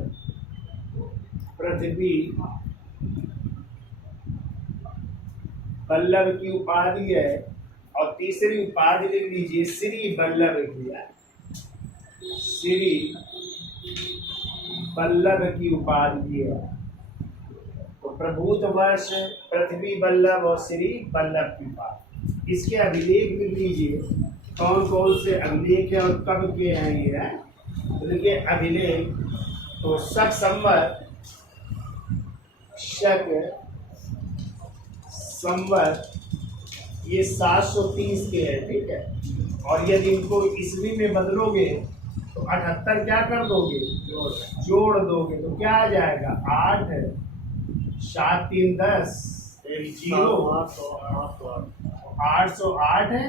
पृथ्वी वल्लभ की उपाधि है। और तीसरी उपाधि लिख लीजिए श्री वल्लभ की है। श्री वल्लभ की उपाधि है। तो प्रभूत वर्ष, पृथ्वी वल्लभ और श्री वल्लभ की उपाधि। इसके अभिलेख लिख लीजिए, कौन कौन से अभिलेख है और कब के हैं ये है। तो देखिए अभिलेख, तो शक संवत ये 730 के हैं। ठीक है, और यदि इनको ईस्वी में बदलोगे तो 78 क्या कर दोगे? जोड़ दोगे, तो क्या आ जाएगा? 8 7 3 10 0 808 है।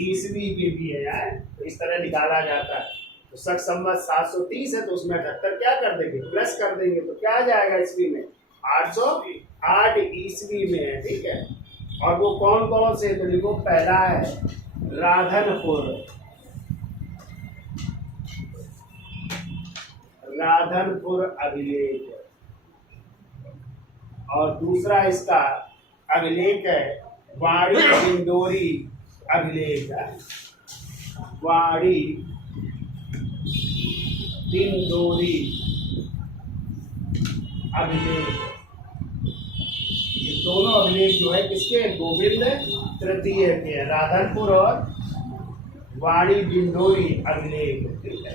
ईस्वी के भी है, तो इस तरह निकाला जाता है। तो शक संवत 730 है, तो उसमें 78 क्या कर देंगे? प्लस कर देंगे, तो क्या आ जाएगा ईस्वी में? 808 ईस्वी में है। ठीक है, और वो कौन कौन से? तो देखो पहला है राधनपुर अभिलेख, और दूसरा इसका अभिलेख है वाड़ी डिंडोरी अभिलेख है। वाड़ी डिंडोरी अभिलेख। ये दोनों अभिलेख जो है किसके? गोविंद तृतीय के हैं, राधनपुर और वाड़ी डिंडोरी अभिलेख। ठीक है,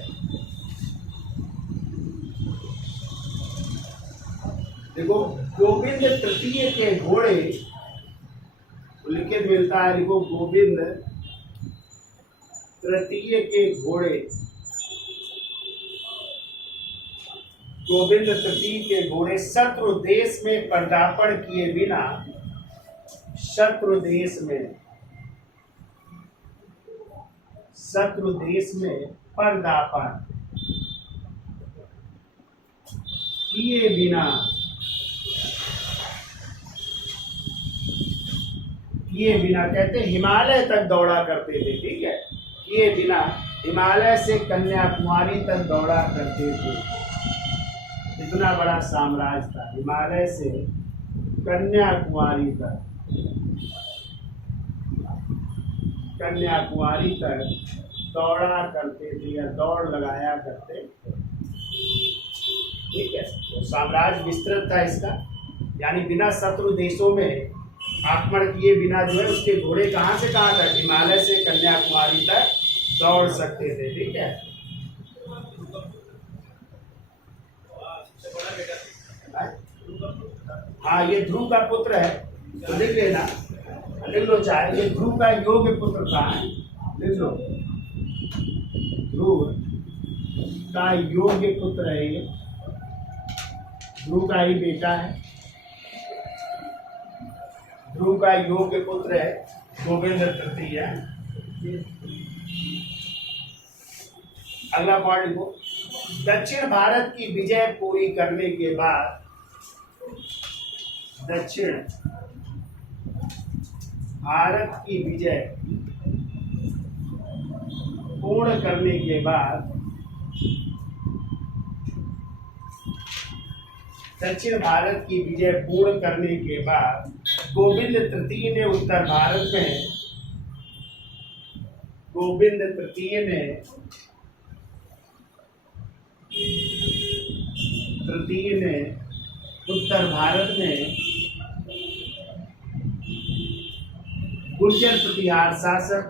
देखो गोविंद तृतीय के घोड़े लिखित मिलता है। देखो गोविंद तृतीय के घोड़े, गोविंद तृतीय के घोड़े शत्रु देश में पदार्पण किए बिना, शत्रु देश में पदार्पण किए बिना कहते हिमालय तक दौड़ा करते थे। ठीक है, किए बिना हिमालय से कन्याकुमारी तक दौड़ा करते थे। इतना बड़ा साम्राज्य था, हिमालय से कन्याकुमारी तक दौड़ा करते थे या दौड़ लगाया करते थे। ठीक है, तो साम्राज्य विस्तृत था इसका, यानी बिना शत्रु देशों में आक्रमण किए बिना जो है उसके घोड़े कहाँ से कहाँ तक? हिमालय से कन्याकुमारी तक दौड़ सकते थे। ठीक है, हाँ ये ध्रुव का पुत्र है, तो लिख लेना, लिख लो चाहे। ये ध्रुव का योग्य पुत्र था, लिख लो ध्रुव का योग्य पुत्र है। ये ध्रुव का ही बेटा है, ध्रुव का योग्य पुत्र है गोविंद तृतीय। अगला पॉइंट लिखो, दक्षिण भारत की विजय पूरी करने के बाद, दक्षिण भारत की विजय पूर्ण करने के बाद, दक्षिण भारत की विजय पूर्ण करने के बाद गोविंद तृतीय ने उत्तर भारत में, गोविंद तृतीय ने तृतीय ने उत्तर भारत में गुर्जर प्रतिहार शासक,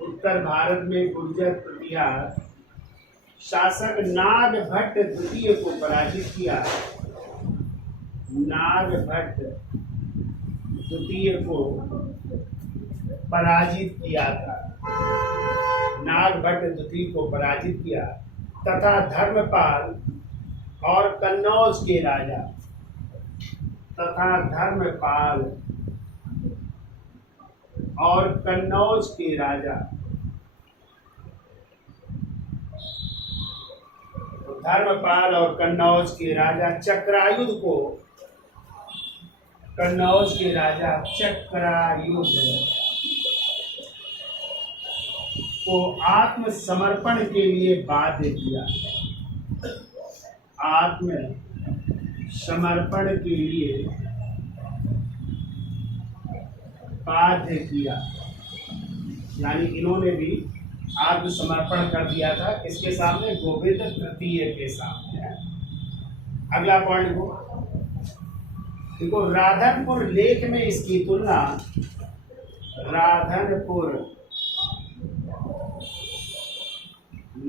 उत्तर भारत में गुर्जर प्रतिहार शासक नागभट्ट द्वितीय को पराजित किया। नागभट्ट द्वितीय को पराजित किया था, नागभट्ट द्वितीय को पराजित किया तथा धर्मपाल और कन्नौज के राजा तथा धर्मपाल और कन्नौज के राजा, धर्मपाल और कन्नौज के राजा चक्रायुध को, कन्नौज के राजा चक्रायुध को आत्मसमर्पण के लिए बाध्य किया। आत्मसमर्पण के लिए बाध्य किया, यानी इन्होंने भी आत्मसमर्पण कर दिया था। किसके सामने? गोविंद तृतीय के सामने। अगला पॉइंट को देखो, राधनपुर लेख में इसकी तुलना, राधनपुर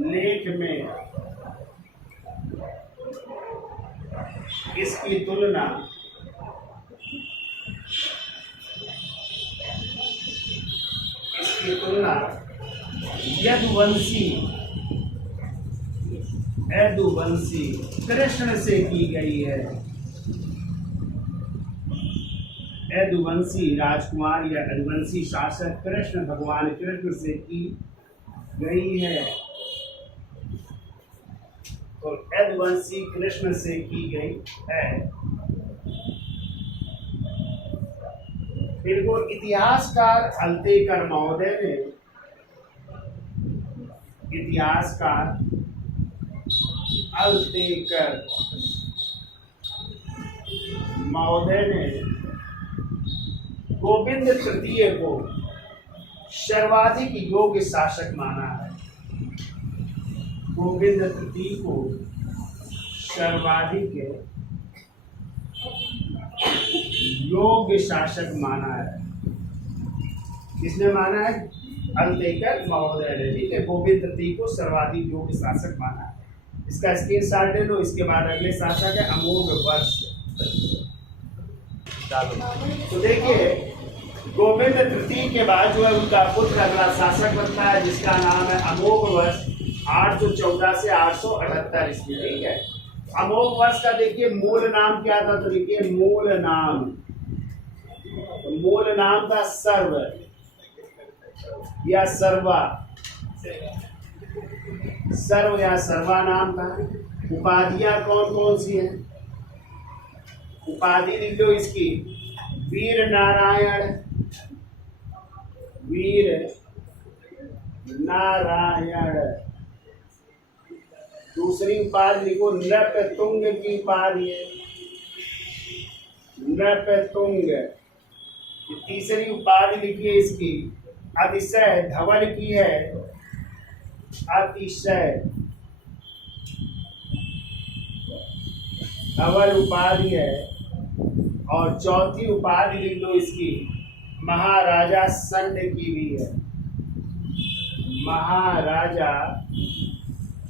लेख में इसकी तुलना यदुवंशी कृष्ण से की गई है। यदुवंशी राजकुमार या यदुवंशी शासक कृष्ण, भगवान कृष्ण से की गई है। तो यदुवंशी कृष्ण से की गई है। बिल्कुल इतिहासकार अल्तेकर महोदय ने, इतिहासकार अल्तेकर महोदय ने गोविंद तृतीय को सर्वाधिक योग्य शासक माना है। गोविंद तृतीय को सर्वाधिक योग्य शासक माना है। किसने माना है? अल्तेकर महोदय ने। ठीक है, गोविंद तृतीय को सर्वाधिक योग्य शासक माना है। इसका स्क्रीनशॉट ले लो। इसके बाद अगले शासक है अमोघ वर्ष। तो देखिए, गोविंद तृतीय के बाद जो है उनका पुत्र अगला शासक बनता है, जिसका नाम है अमोघ वर्ष 814 से 878 ईस्वी। ठीक है, अमोघ वर्ष का देखिए मूल नाम क्या था? तो देखिए मूल नाम था सर्व या सर्वा, सर्व या सर्वा नाम था। उपाधियां कौन कौन सी हैं? उपाधि लिख लो इसकी, वीर नारायण, वीर नारायण। दूसरी उपाधि लिखो नृपतुंग की उपाधि है, नृपतुंग। तीसरी उपाधि लिखिए इसकी अतिशय, धवल की है अतिशय, धवल उपाधि है। और चौथी उपाधि लिख लो इसकी महाराजा संड की भी है, महाराजा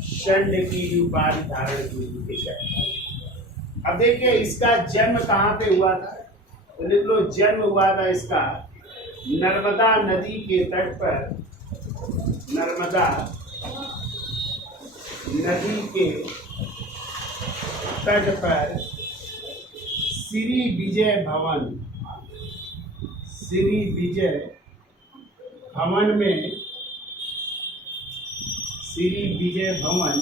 षंड की उपाधि धारण की। ठीक है, अब देखिए इसका जन्म कहाँ पे हुआ था? तो लिख लो, जन्म हुआ था इसका नर्मदा नदी के तट पर, नर्मदा नदी के तट पर श्री विजय भवन, श्री विजय भवन में, श्री विजय भवन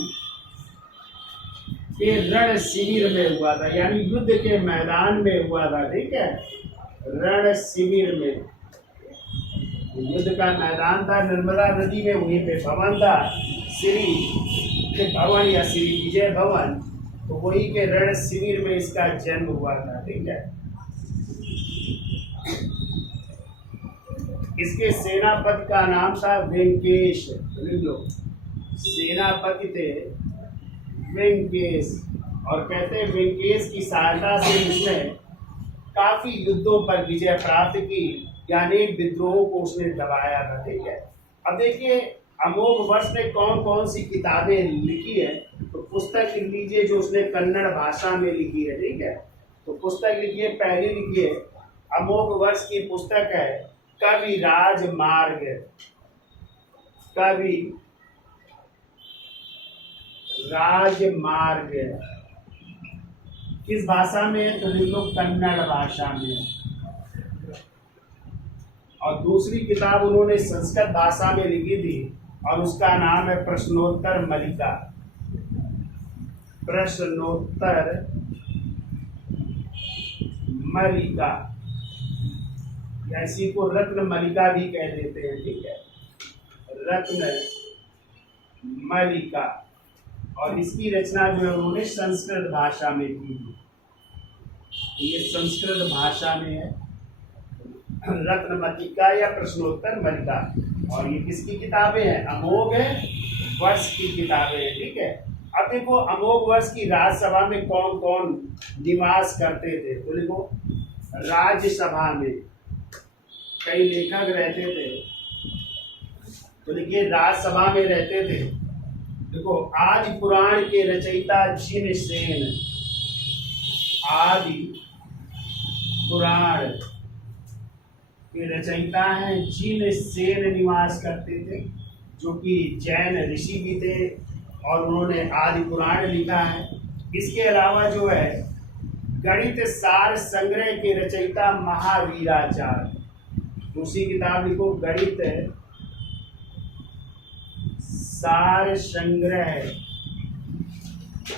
के रण शिविर में हुआ था, यानी युद्ध के मैदान में हुआ था। ठीक है, रण शिविर में, युद्ध का मैदान था नर्मदा नदी में, वहीं पे भवन था श्री भवन या श्री विजय भवन, तो वही के रण शिविर में इसका जन्म हुआ था। ठीक है, इसके सेनापति का नाम था वेंकेश। लिख लो, सेनापति थे वेंकेश, और कहते हैं वेंकेश की सहायता से उसने काफी युद्धों पर विजय प्राप्त की, यानी विद्रोहों को उसने दबाया था। ठीक है, अब देखिए अमोघ वर्ष ने कौन कौन सी किताबें लिखी है, तो पुस्तक लिख लीजिए जो उसने कन्नड़ भाषा में लिखी है। ठीक है, तो पुस्तक लिखिए, पहली लिखिए अमोघ वर्ष की पुस्तक है कवि राजमार्ग। कवि राजमार्ग किस भाषा में है, तो लिख लो कन्नड़ भाषा में। और दूसरी किताब उन्होंने संस्कृत भाषा में लिखी थी और उसका नाम है प्रश्नोत्तर मलिका। प्रश्नोत्तर मलिका, या इसी को रत्न मलिका भी कह देते हैं। ठीक है, रत्न मलिका, और इसकी रचना जो है उन्होंने संस्कृत भाषा में की। ये संस्कृत भाषा में है, रत्न मलिका या प्रश्नोत्तर मलिका। और ये किसकी किताबें हैं, अमोघ वर्ष की किताबें हैं। ठीक है, अब देखो अमोघ वर्ष की राज्यसभा में कौन कौन निवास करते थे, तो देखो राज्यसभा में कई लेखक रहते थे, तो देखिए राज्यसभा में रहते थे। देखो आदि पुराण के रचयिता जिनसेन, आदि पुराण के रचयिता हैं जिनसेन निवास करते थे, जो कि जैन ऋषि भी थे और उन्होंने आदि पुराण लिखा है। इसके अलावा जो है गणित सार संग्रह के रचयिता महावीराचार्य, दूसरी किताब लिखो गणित सार संग्रह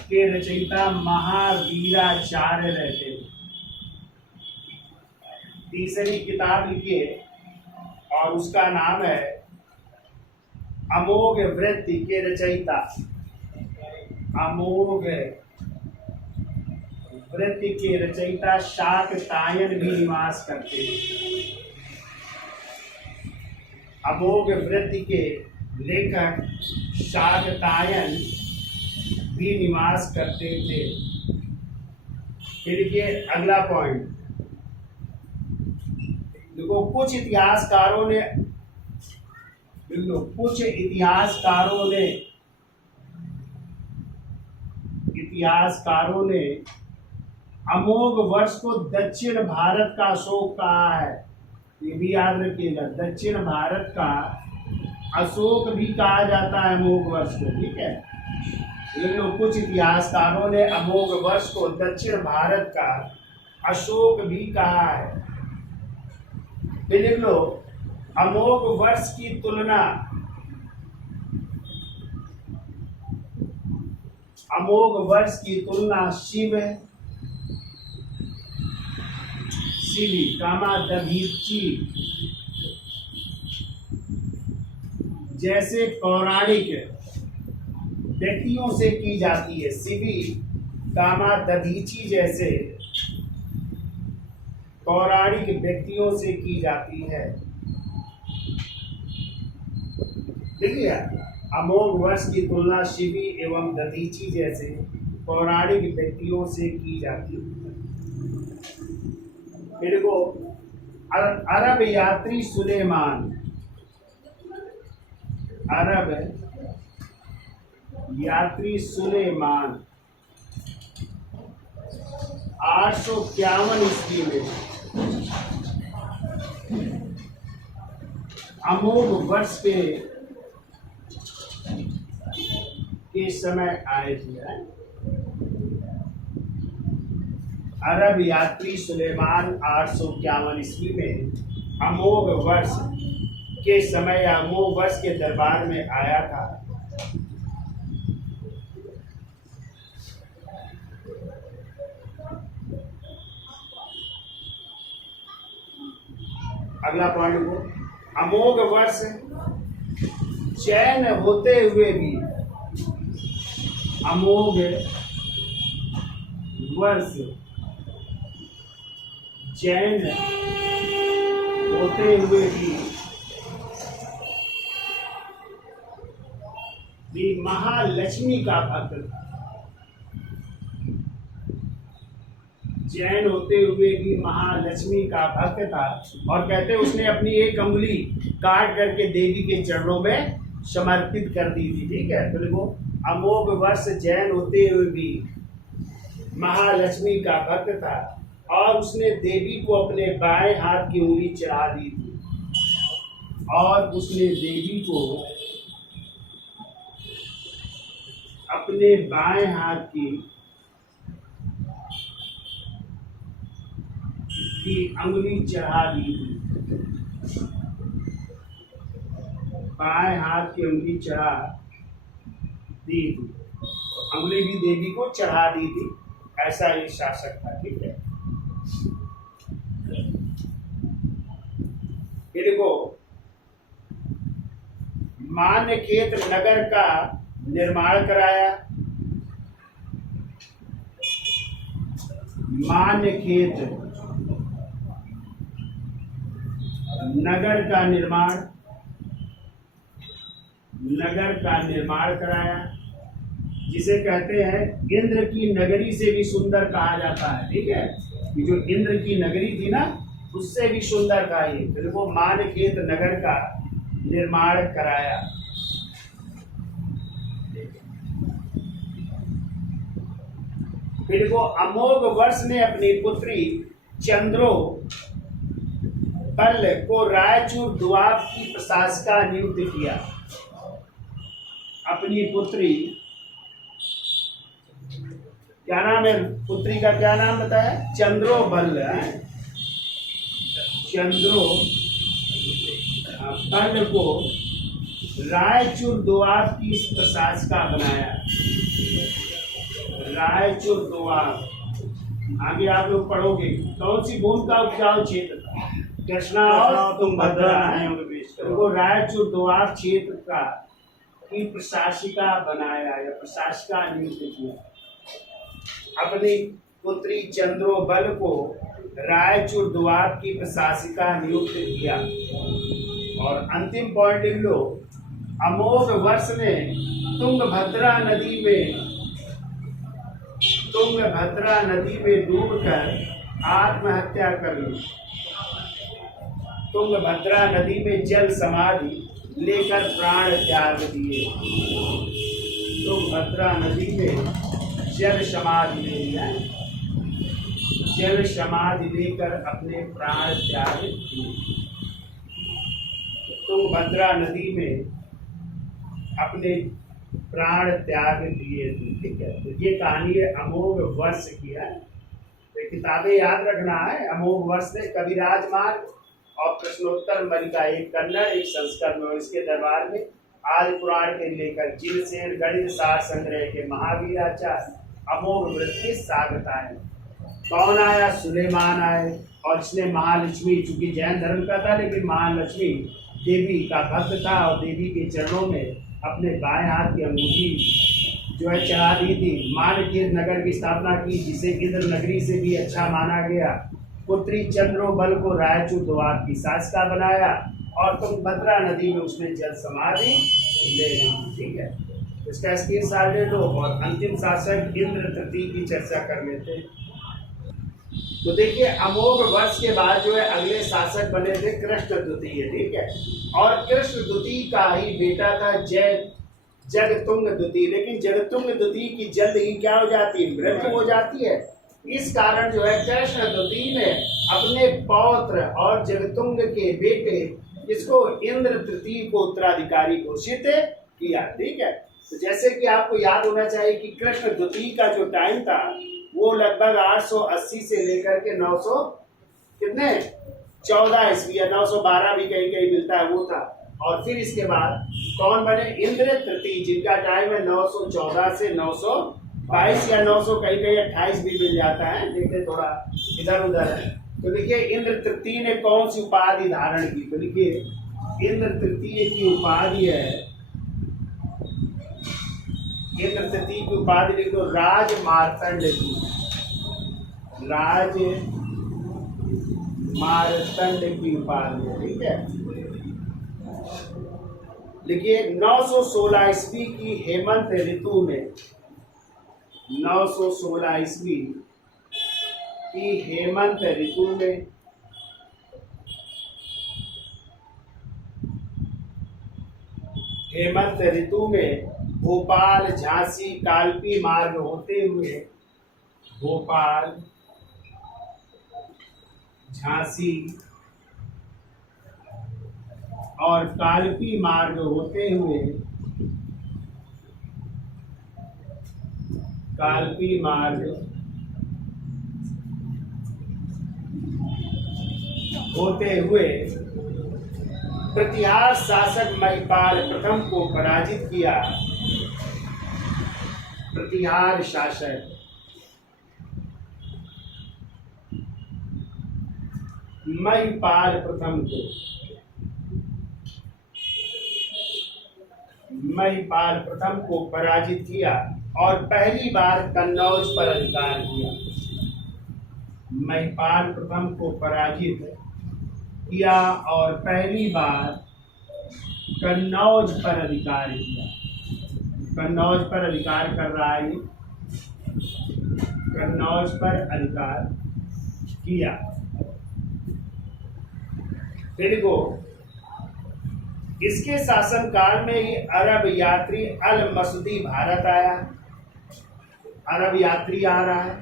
के रचयिता महावीराचार्य रहते थे। तीसरी किताब लिखिए और उसका नाम है अमोघ वृत्ति के रचयिता, अमोघ वृत्ति के रचयिता शाकटायन भी निवास करते थे। अमोघ वृत्ति के लेखक शाकटायन भी निवास करते थे। फिर ये अगला पॉइंट देखो, कुछ इतिहासकारों ने अमोघ वर्ष को दक्षिण भारत का अशोक कहा है। ये भी याद रखिएगा, दक्षिण भारत का अशोक भी कहा जाता है अमोघ वर्ष को। ठीक है, लेकिन कुछ इतिहासकारों ने अमोघ वर्ष को दक्षिण भारत का अशोक भी कहा है। फिर लिख लो अमोघ वर्ष की तुलना, अमोघ वर्ष की तुलना शिवी कामादभीची जैसे पौराणिक व्यक्तियों से की जाती है। शिवी कामादभीची जैसे पौराणिक व्यक्तियों से की जाती है। देखिए अमोघ वर्ष की तुलना शिवी एवं दधीची जैसे पौराणिक व्यक्तियों से की जाती है। मेरे को अरब यात्री सुलेमान, अरब यात्री सुलेमान 851 ईस्वी में अमोघ वर्ष के समय आए थे। अरब यात्री सुलेमान 851 ईस्वी में अमोघ वर्ष के समय अमोघ वर्ष के दरबार में आया था। अगला पॉइंट को, अमोघ वर्ष चैन होते हुए भी, अमोघ वर्ष चैन होते हुए भी महालक्ष्मी का भक्त था। जैन होते हुए भी महालक्ष्मी का भक्त था, और कहते उसने अपनी एक अंगुली काट करके देवी के चरणों में समर्पित कर दी थी। ठीक है, तो देखो अमोघ वर्ष जैन होते हुए भी महालक्ष्मी का भक्त था, और उसने देवी को अपने बाएं हाथ की उंगली चढ़ा दी थी, और उसने देवी को अपने बाएं हाथ की अंगुली चढ़ा दी थी, बाएं हाथ की अंगुली चढ़ा दी थी, अंगुली भी देवी को चढ़ा दी थी। ऐसा ये शासक था। ठीक है, ये देखो मान्यखेत नगर का निर्माण कराया। मान्यखेत नगर का निर्माण कराया, जिसे कहते हैं इंद्र की नगरी से भी सुंदर कहा जाता है। ठीक है, कि जो इंद्र की नगरी थी ना, उससे भी सुंदर था ये। तो देखो मान्यखेत नगर का निर्माण कराया। फिर वो अमोघ वर्ष ने अपनी पुत्री चंद्रो बल को रायचूर दुआब की प्रशासिका नियुक्त किया। अपनी पुत्री, क्या नाम है पुत्री का, क्या नाम बताया? चंद्रो बल। चंद्रो बल को रायचूर दुआब की प्रशासिका बनाया। रायचूर दुआब, आगे आप लोग पढ़ोगे कौन सी भूमि का उपजाऊ क्षेत्र था? कृष्णा और तुंगभद्रा को रायचूर दुआब क्षेत्र का की प्रशासिका बनाया या प्रशासिका नियुक्त किया। अपनी पुत्री चंद्रोबल को रायचूर दुआब की प्रशासिका नियुक्त किया। और अंतिम पॉइंट लिख लो, अमोघ वर्ष ने तुंगभद्रा नदी में डूबकर आत्महत्या कर ली। तुंगभद्रा नदी में जल समाधि लेकर प्राण त्याग दिए। तुंगभद्रा नदी में जल समाधि ले लिया, जल समाधि लेकर अपने प्राण त्याग दिए। तुंगभद्रा नदी में अपने प्राण त्याग दिए थे। ठीक है, तो ये कहानी है अमोघ वर्ष की है। तो किताबें याद रखना है। अमोघ वर्ष ने कविराज मार्ग और प्रश्नोत्तर मलिका, एक कन्नड़ एक संस्कृत में, और इसके दरबार में आदि पुराण के लेखक जिनसेन गणित सार संग्रह के महावीराचार्य अमोघ वृत्ति स्वागत आए। कौन आया? सुलेमान आए। और इसने महालक्ष्मी, चूंकि जैन धर्म का था लेकिन महालक्ष्मी देवी का भक्त था, और देवी के चरणों में अपने बाएं हाथ की अंगूठी जो है चढ़ा दी थी। मान्यखेत नगर की स्थापना की, जिसे इंद्र नगरी से भी अच्छा माना गया। पुत्री चंद्रोबल को रायचूर दुआब की शासिका बनाया, और तुंगभद्रा नदी में उसने जल समाधि ले ली। ठीक है, इसका स्क्रीनशॉट ले लो। और अंतिम शासक इंद्र तृतीय की चर्चा कर लेते हैं। तो देखिए अमोघ वर्ष के बाद जो है अगले शासक बने थे कृष्ण द्वितीय। ठीक है, और कृष्ण द्वितीय का ही बेटा था जगतुंग द्वितीय। लेकिन जगतुंग द्वितीय की जल्द ही क्या हो जाती है? मृत्यु हो जाती है। इस कारण जो है कृष्ण द्वितीय ने अपने पौत्र और जगतुंग के बेटे इसको इंद्र तृतीय को उत्तराधिकारी घोषित किया। ठीक है, तो जैसे कि आपको याद होना चाहिए कि कृष्ण द्वितीय का जो टाइम था वो लगभग 880 से लेकर के 900 कितने 14 ईस्वी या 912 भी कहीं कहीं मिलता है, वो था। और फिर इसके बाद कौन बने? इंद्र तृतीय, जिनका टाइम है 914 से 922 या 900 कहीं कहीं 28 भी मिल जाता है, देखते थोड़ा इधर उधर है। तो देखिए इंद्र तृतीय ने कौन सी उपाधि धारण की? तो देखिए इंद्र तृतीय की उपाधि है, इंद्र तृतीय की उपाधि लिख दो राज मार्तंड की। राज मार्तंड की उपाधि है। ठीक है, देखिए 916 ईस्वी की हेमंत ऋतु में, 916 ईस्वी कि हेमंत ऋतु में भोपाल झांसी कालपी मार्ग होते हुए भोपाल झांसी और कालपी मार्ग होते हुए कालपी मार्ग होते हुए प्रतिहार शासक महिपाल प्रथम को पराजित किया। प्रतिहार शासक महिपाल प्रथम को पराजित किया और पहली बार कन्नौज पर अधिकार किया। महिपाल प्रथम को पराजित किया और पहली बार कन्नौज पर अधिकार किया। कन्नौज पर अधिकार कर रहा है, कन्नौज पर अधिकार किया। फिर को इसके शासनकाल में ही अरब यात्री अल मसूदी भारत आया। अरब यात्री आ रहा है,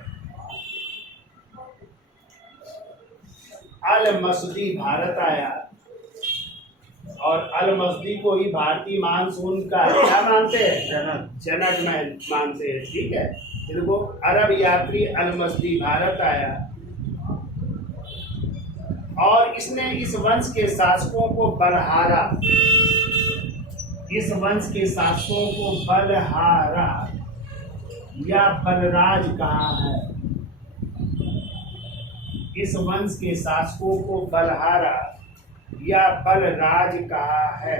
अल मसूदी भारत आया और अल मसूदी को ही भारतीय मानसून का क्या मानते हैं? जनक मानते हैं। ठीक है, देखो अरब यात्री अल मसूदी भारत आया और इसने इस वंश के शासकों को बलहारा, इस वंश के शासकों को बलहारा या बलराज कहा है। इस वंश के शासकों को बलहारा या बलराज कहा है।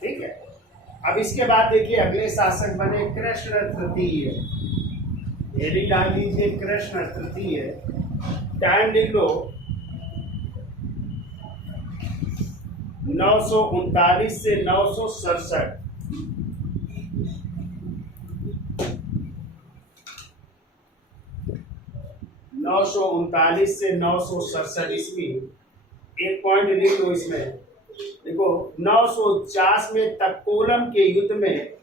ठीक है, अब इसके बाद देखिए अगले शासक बने कृष्ण तृतीय। हेडिंग डाल दीजिए कृष्ण तृतीय। टाइम लिख लो 939 से 967। 939 से 967 ईस्वी। एक पॉइंट लिख लो इसमें, देखो 950 में तक्कोलम के युद्ध में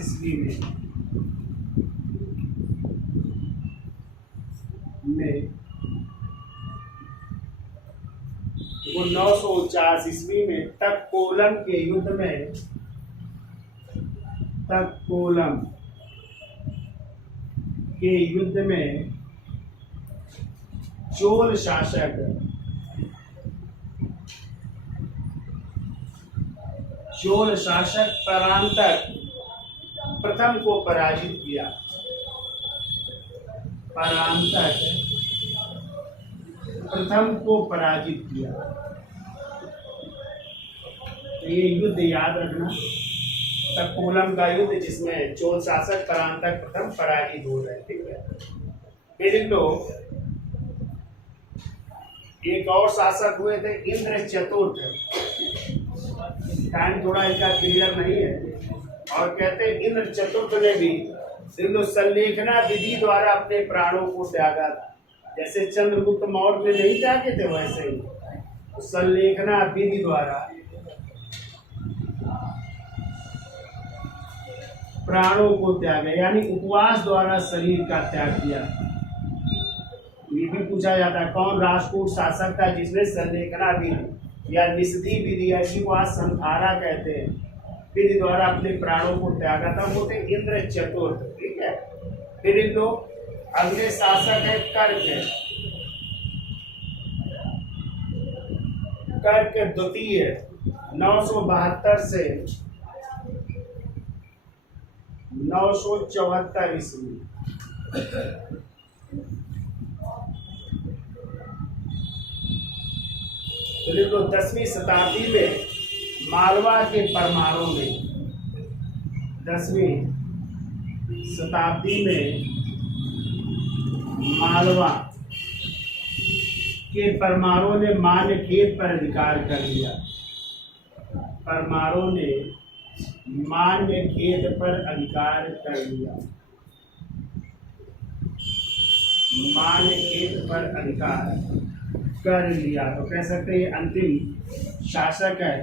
ईस्वी में 949 ईस्वी में तक्कोलम के युद्ध में चोल शासक परांतक प्रथम को पराजित किया। परांतक प्रथम को पराजित किया। तो ये युद्ध याद रखना, तक्कोलम का युद्ध जिसमें चोल शासक परांतक प्रथम पराजित हो रहे। ठीक है, फिर लिख लो एक और शासक हुए थे इंद्र चतुर्थ। टाइम थोड़ा इनका क्लियर नहीं है और कहते हैं इंद्र चतुर्थ ने भी संलेखना विधि द्वारा अपने प्राणों को त्यागा था। जैसे चंद्रगुप्त मौर्य ने नहीं त्यागे थे, वैसे ही संलेखना विधि द्वारा प्राणों को त्यागा, यानी उपवास द्वारा शरीर का त्याग किया। ये भी पूछा जाता है कौन राष्ट्रकूट शासक था जिसने संलेखना विधि या निषेधी विधि, ऐसी को आज संहारा कहते हैं, विधि द्वारा अपने प्राणों को त्यागा था। वो थे इंद्र चतुर्थ। ठीक है, फिर इन लोग अगले शासक है कर्क द्वितीय 972 से 974 ईस्वी। तो देखो 10वीं शताब्दी में मालवा के परमाणु में, 10वीं शताब्दी में मालवा के परमारों ने मान्य खेत पर अधिकार कर लिया। परमारों ने मान्य खेत पर अधिकार कर लिया। मान्य खेत पर अधिकार कर लिया तो कह सकते हैं ये अंतिम शासक है।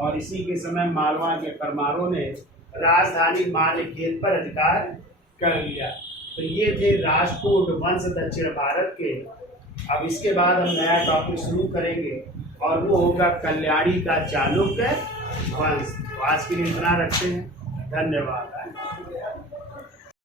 और इसी के समय मालवा के परमारों ने राजधानी मान्य खेत पर अधिकार कर लिया। तो ये थे राजपूत वंश दक्षिण भारत के। अब इसके बाद हम नया टॉपिक शुरू करेंगे और वो होगा कल्याणी का चालुक्य वंश। तो आज के लिए इतना रखते हैं। धन्यवाद।